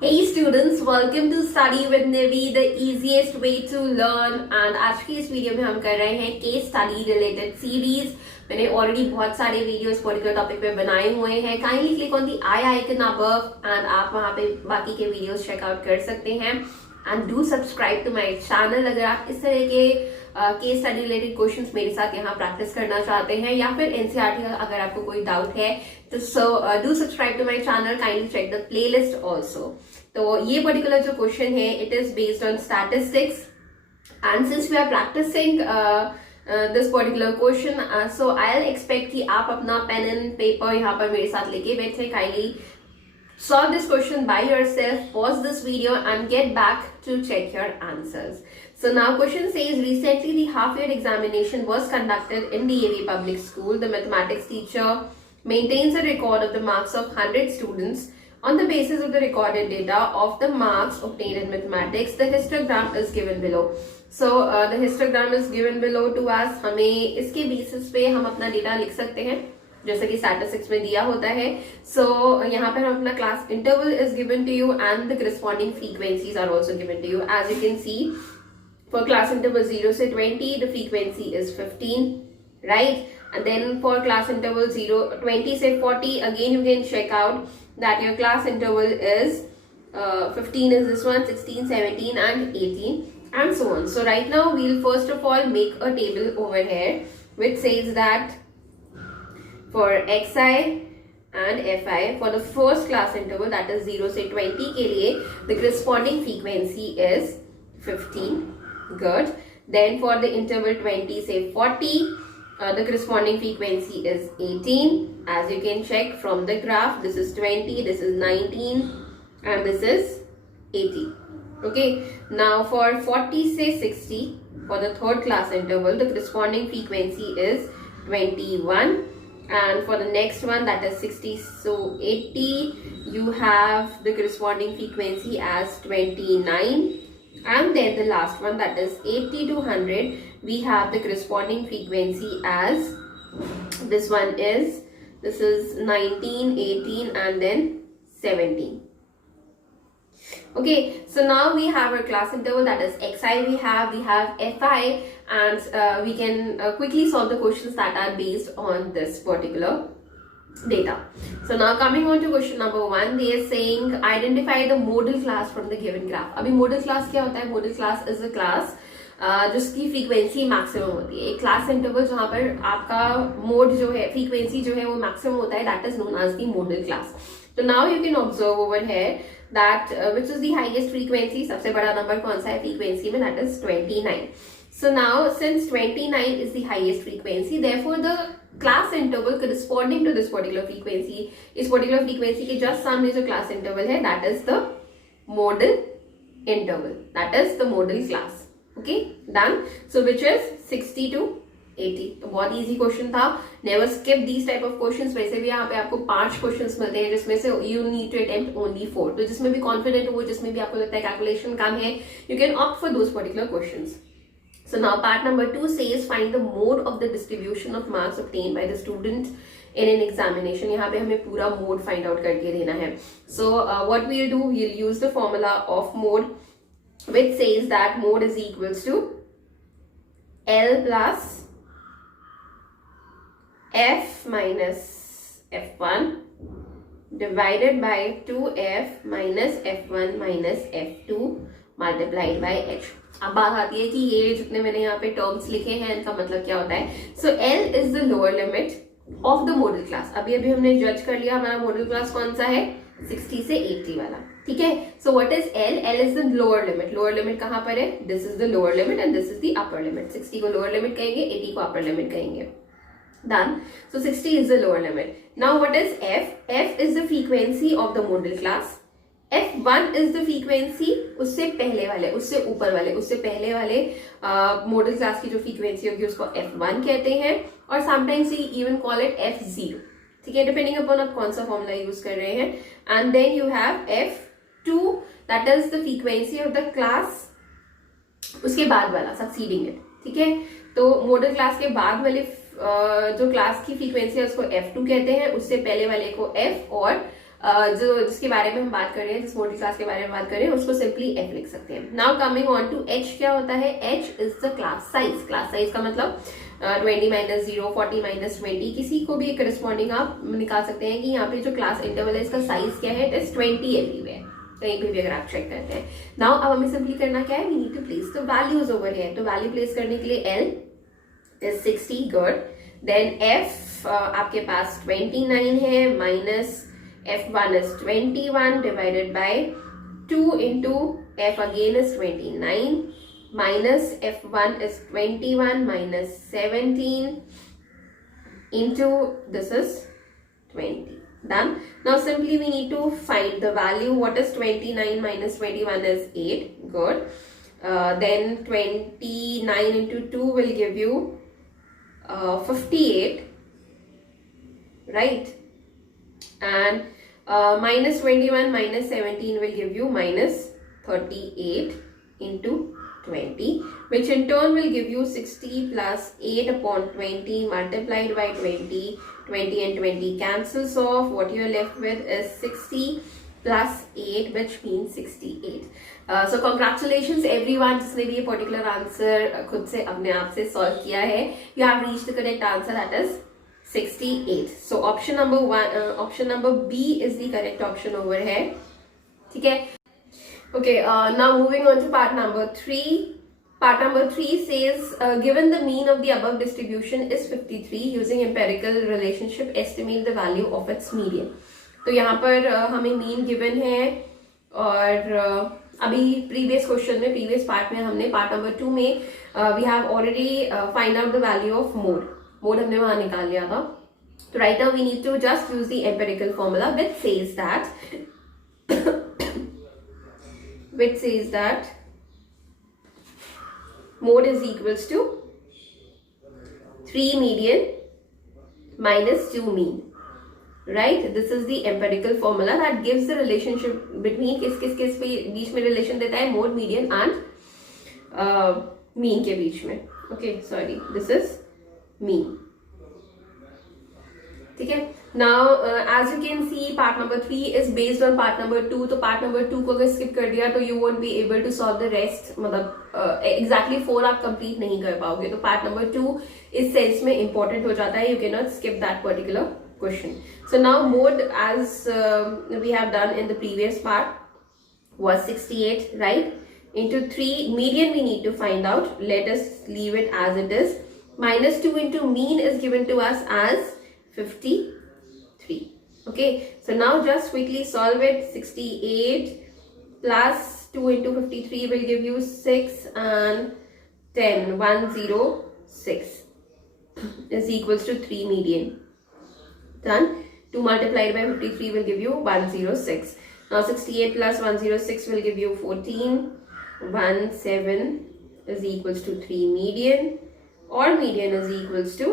Hey students, welcome to study with Nivi, the easiest way to learn. And आज की इस video में हम कर रहे हैं केस स्टडी रिलेटेड सीरीज. मैंने ऑलरेडी बहुत सारे वीडियोस पर्टिकुलर टॉपिक पे बनाए हुए हैं. Kindly click on the I icon above and आप वहां पे बाकी के वीडियोस चेकआउट कर सकते हैं. And do subscribe to my channel अगर आप इस तरह के केस स्टडी रिलेटेड क्वेश्चंस मेरे साथ यहाँ प्रैक्टिस करना चाहते हैं या फिर एनसीईआरटी का अगर आपको कोई डाउट है तो do subscribe to my channel. Kindly check the playlist also. तो ये पर्टिकुलर जो क्वेश्चन है it is based on statistics and since we are practising this particular question so I will expect कि आप अपना पेन एंड पेपर यहाँ पर मेरे साथ लेके बैठे. Kindly solve this question by yourself, pause this video and get back to check your answers. So now question says, recently the half-year examination was conducted in the AV public school. The mathematics teacher maintains a record of the marks of 100 students. On the basis of the recorded data of the marks obtained in mathematics, the histogram is given below. So the histogram is given below to us. हमें इसके basis पे हम अपना data लिख सकते हैं जैसे कि स्टैटिस्टिक्स में दिया होता है. सो यहाँ पर हम अपना class interval is given to you and the corresponding frequencies are also given to you. As you can see for class interval 0 से 20 the frequency is 15, right. And then for class interval 20 से 40 again you can check out that your class interval is 15 is this one, 16, 17 and 18 and so on. So right now we'll first of all make a table over here which says that for xi and fi for the first class interval that is 0 से 20 के लिए the corresponding frequency is 15. Good. Then for the interval 20 से 40 the corresponding frequency is 18. As you can check from the graph, this is 20, this is 19 and this is 80. Okay. Now for 40 से 60 for the third class interval the corresponding frequency is 21. And for the next one that is 60 so 80 you have the corresponding frequency as 29. And then the last one that is 80 to 100 we have the corresponding frequency as this one is 19, 18 and then 17. Okay, so now we have our class interval that is xi, we have fi and we can quickly solve the questions that are based on this particular data. So now coming on to question number 1, they are saying identify the modal class from the given graph. अभी modal class क्या होता है? Modal class is a class जिसकी frequency maximum होती है. एक class interval जहां पर आपका मोड जो है फ्रीक्वेंसी जो है वो मैक्सिमम होता है that is known as the modal class. तो now you can observe over here that which is the highest frequency. सबसे बड़ा नंबर कौन सा है फ्रीक्वेंसी में? that is 29. So now since 29 is the highest frequency, therefore the class interval corresponding to this particular frequency, इस particular frequency के just सामने जो class interval है that is the modal interval, that is the modal class. Okay, done. So which is 60 to 80. तो बहुत easy question था. Never skip these type of questions. वैसे भी यहाँ पे आपको 5 क्वेश्चंस मिलते हैं जिसमें से you need to attempt only 4. तो जिसमें भी कॉन्फिडेंट हो, जिसमें भी आपको लगता है कैलकुलेशन कम है, you can opt for those particular questions. So now part number 2 says find the mode of the distribution of marks obtained by the student in an examination. यहाँ पे हमें पूरा मोड फाइंड आउट करके देना है. So what we will do, we will use the formula of mode which says that mode is equals to L plus f minus f1 divided by 2f minus f1 minus f2 multiplied by h. अब बात आती है कि ये जितने मैंने यहाँ पे टर्म्स लिखे हैं इनका मतलब क्या होता है. सो L is the lower limit of the model class. अभी हमने जज कर लिया हमारा मॉडल क्लास कौन सा है, 60 से 80 वाला. ठीक है. So what is L? L is the lower limit. Lower limit कहाँ पर है? This is the lower limit and this is the upper limit. 60 को लोअर लिमिट कहेंगे, 80 को अपर लिमिट कहेंगे. Done. So 60 is the lower limit. Now what is f? F is the frequency of the modal class. F1 is the frequency उससे पहले वाले, उससे ऊपर वाले, उससे पहले वाले मॉडल क्लास की जो फ्रीक्वेंसी होगी उसको F1 कहते हैं. और sometimes we even call it F0. ठीक है, डिपेंडिंग अपॉन आप कौन सा फॉर्मूला यूज कर रहे हैं. And then you have F2 that is the frequency of the class उसके बाद वाला सक्सीडिंग इट. ठीक है. तो मॉडल क्लास के बाद वाले जो क्लास की फ्रीक्वेंसी है उसको F2 कहते हैं, उससे पहले वाले को F और जो जिसके बारे में हम बात कर रहे हैं, जिस मॉडल क्लास के बारे में बात कर रहे हैं, उसको सिंपली एफ लिख सकते हैं. Now coming on to H, क्या होता है? H is the class size. Class size का मतलब 20 माइनस 0, 40 माइनस 20, किसी को भी करस्पॉन्डिंग आप निकाल सकते हैं कि यहाँ पे जो क्लास इंटरवल है इसका साइज क्या है. इट इज 20 एवरीवेयर, कहीं पे भी अगर आप चेक करते हैं. नाउ अब हमें सिंपली करना क्या है? We need to place the values over here. तो वैल्यू प्लेस करने के लिए L is 60, good. Then F आपके पास 29 है, minus f1 is 21 divided by 2 into f again is 29 minus f1 is 21 minus 17 into this is 20. Done. Now simply we need to find the value. What is 29 minus 21 is 8. Good. Then 29 into 2 will give you 58. Right. And minus 21 minus 17 will give you minus 38 into 20, which in turn will give you 60 plus 8 upon 20 multiplied by 20. 20 and 20 cancels off. What you are left with is 60 plus 8, which means 68. So congratulations everyone जिसने भी ये particular answer खुद से अपने आप से solve किया है. You have reached the correct answer, that is 68. So option number B is the correct option over here. ठीक है? Okay. Now moving on to part number 3. Part number 3 says, given the mean of the above distribution is 53, using empirical relationship, estimate the value of its median. तो यहाँ पर हमें mean given है और अभी previous question में, previous part में हमने part number 2 में we have already find out the value of mode. Mode हमने वहां निकाल लिया था. तो right now we need to just use the empirical formula which says that mode is equals to 3 median minus 2 mean. Right? This is the empirical formula that gives the relationship between किस बीच में relation देता है? Mode, median and mean के बीच में. Okay, sorry, this is mean. ठीक है. Now as you can see, part number 3 is based on part number 2. तो part number 2 को अगर skip कर दिया तो you won't be able to solve the rest. मतलब exactly 4 आप complete नहीं कर पाओगे. तो part number 2 इस sense में important हो जाता है. You cannot skip that particular question. So now mode, as we have done in the previous part, was 68, right? Into 3 median we need to find out. Let us leave it as it is. Minus 2 into mean is given to us as 53. Okay, so now just quickly solve it. 68 plus 2 into 53 will give you 6 and 10. 106 is equals to 3 median. Done. 2 multiplied by 53 will give you 106. Now 68 plus 106 will give you 14. 17 is equals to 3 median. Or median is equals to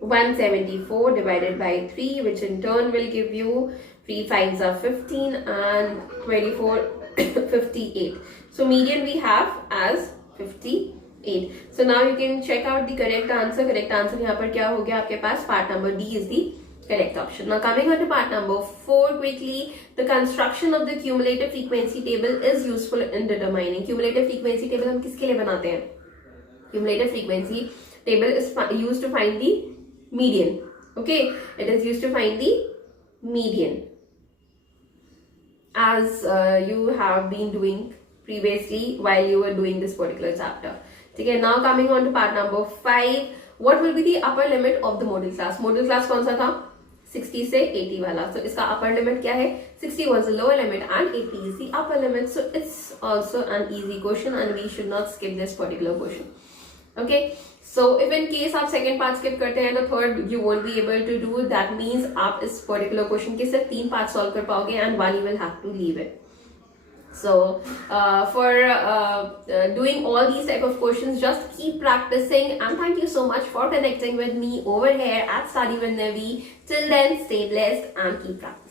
174 divided by 3, which in turn will give you 3 5s are 15 and 24 58. So median we have as 58. So now you can check out the correct answer. Correct answer यहाँ पर क्या हो गया आपके पास? Part number D is the correct option. Now coming on to part number 4 quickly, the construction of the cumulative frequency table is useful in determining. Cumulative frequency table हम किसके लिए बनाते हैं? Cumulative frequency table is used to find the median. Okay, it is used to find the median, as you have been doing previously while you were doing this particular chapter. Okay, now coming on to part number 5, what will be the upper limit of the modal class? Modal class कौन सा था? 60 से 80 वाला. So इसका upper limit क्या है? 60 was the lower limit and 80 is the upper limit. So it's also an easy question and we should not skip this particular question. Okay, so if in case आप second part skip करते हैं तो third you won't be able to do. That means आप इस particular question के सिर्फ 3 part solve कर पाओगे and 1 you will have to leave it. So for doing all these type of questions, just keep practicing, and thank you so much for connecting with me over here at Study with Navi. Till then, stay blessed and keep practicing.